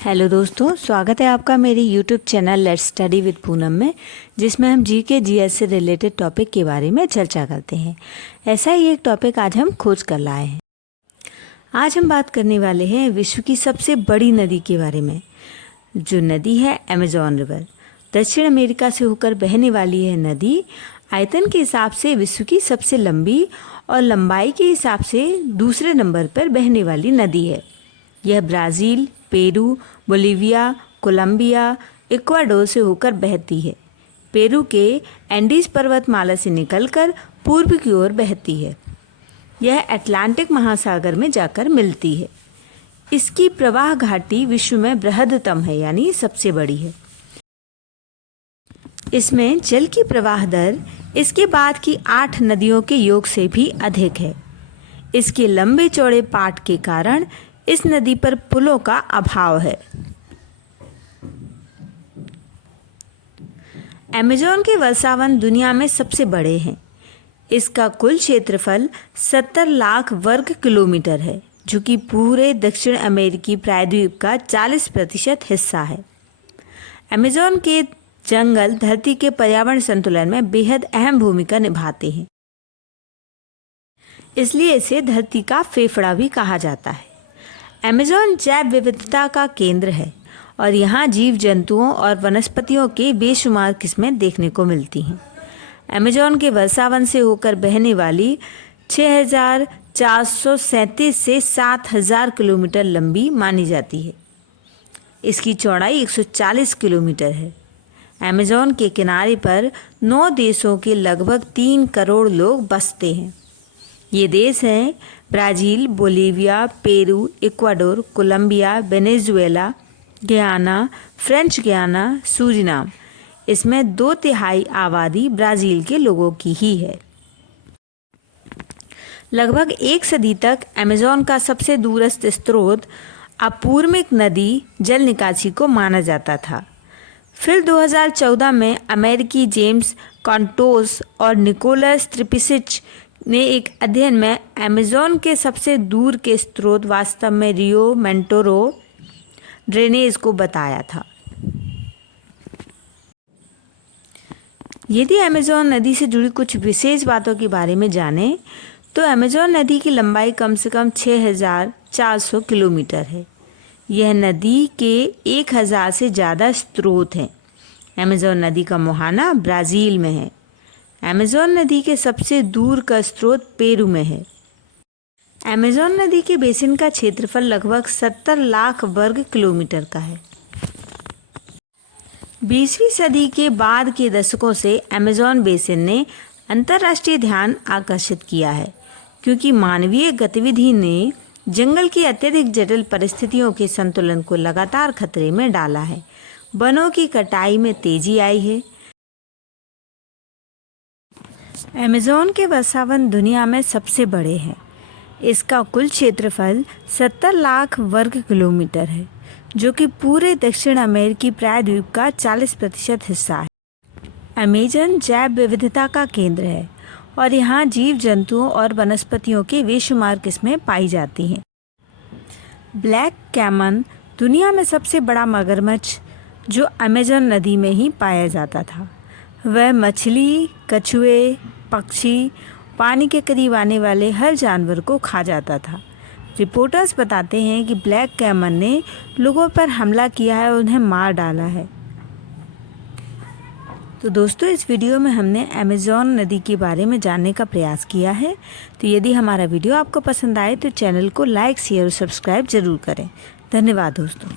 Hello दोस्तों, स्वागत है आपका मेरे YouTube channel let's study with Poonam में, जिसमें हम जीके जीएस से रिलेटेड टॉपिक के बारे में चर्चा करते हैं। ऐसा ही एक टॉपिक आज हम खोज कर लाए हैं। आज हम बात करने वाले हैं विश्व की सबसे बड़ी नदी के बारे में, जो नदी है अमेजॉन रिवर। दक्षिण अमेरिका से होकर बहने वाली यह नदी आयतन के हिसाब से विश्व की सबसे लंबी और लंबाई के हिसाब से दूसरे नंबर पर बहने वाली नदी है। यह Brazil, Peru, Bolivia, Colombia, Ecuador से होकर बहती है। पेरू के एंडीज पर्वतमाला से निकलकर पूर्व की ओर बहती है। यह अटलांटिक महासागर में जाकर मिलती है। इसकी प्रवाह घाटी विश्व में बृहत्तम है, यानी सबसे बड़ी है। इसमें जल की प्रवाह दर इसके बाद की 8 नदियों के योग से भी अधिक है। इसके लंबे चौड़े पाट के कारण इस नदी पर पुलों का अभाव है। अमेज़न के वर्षावन दुनिया में सबसे बड़े हैं। इसका कुल क्षेत्रफल 70 लाख वर्ग किलोमीटर है, जो कि पूरे दक्षिण अमेरिकी प्रायद्वीप का 40% हिस्सा है। अमेज़न के जंगल धरती के पर्यावरण संतुलन में बेहद अहम भूमिका निभाते हैं, इसलिए इसे धरती का फेफड़ा भी कहा जाता है। अमेज़न जैव विविधता का केंद्र है और यहाँ जीव जंतुओं और वनस्पतियों के बेशुमार किस्में देखने को मिलती हैं। अमेज़न के वर्षावन से होकर बहने वाली 6,437 से 7,000 किलोमीटर लंबी मानी जाती है। इसकी चौड़ाई 140 किलोमीटर है। अमेज़न के किनारे पर 9 देशों के लगभग 3 करोड़ लोग बसते हैं। ये देश हैं Brazil, Bolivia, Peru, Ecuador, Colombia, Venezuela, Guyana, French Guiana, Suriname. इसमें 2/3 आबादी ब्राज़ील के लोगों की ही है। लगभग 1 सदी तक अमेज़न का सबसे दूरस्थ स्रोत अपूर्मिक नदी जल निकासी को माना जाता था। फिर 2014 में अमेरिकी जेम्स कॉन्टोस और निकोलस त्रिपिसिच ने एक अध्ययन में अमेज़न के सबसे दूर के स्रोत वास्तव में रियो मोंटेरो ड्रेनेज को बताया था। यदि अमेज़न नदी से जुड़ी कुछ विशेष बातों के बारे में जानें तो अमेज़न नदी की लंबाई कम से कम 6,400 किलोमीटर है। यह नदी के 1,000 से ज़्यादा स्रोत हैं। अमेज़न नदी का मुहाना ब्राज़ील में है। अमेज़न नदी के सबसे दूर का स्रोत पेरू में है। अमेज़न नदी के बेसिन का क्षेत्रफल लगभग 70 लाख वर्ग किलोमीटर का है। 20वीं सदी के बाद के दशकों से अमेज़न बेसिन ने अंतर्राष्ट्रीय ध्यान आकर्षित किया है, क्योंकि मानवीय गतिविधि ने जंगल की अत्यधिक जटिल परिस्थितियों के संतुलन को लगातार खतरे में डाला है। वनों की कटाई में तेजी आई है। अमेज़न के वर्षावन दुनिया में सबसे बड़े हैं। इसका कुल क्षेत्रफल 70 लाख वर्ग किलोमीटर है, जो कि पूरे दक्षिण अमेरिकी प्रायद्वीप का 40% हिस्सा है। अमेज़न जैव विविधता का केंद्र है और यहाँ जीव जंतुओं और वनस्पतियों की बेशुमार किस्में पाई जाती हैं। ब्लैक कैमन दुनिया में सबसे बड़ा मगरमच्छ, जो अमेज़न नदी में ही पाया जाता था। वह मछली, कछुए, पक्षी, पानी के करीब आने वाले हर जानवर को खा जाता था। रिपोर्टर्स बताते हैं कि ब्लैक कैमन ने लोगों पर हमला किया है और उन्हें मार डाला है। तो दोस्तों, इस वीडियो में हमने अमेज़न नदी के बारे में जानने का प्रयास किया है। तो यदि हमारा वीडियो आपको पसंद आए तो चैनल को लाइक, शेयर और सब्सक्राइब ज़रूर करें। धन्यवाद दोस्तों।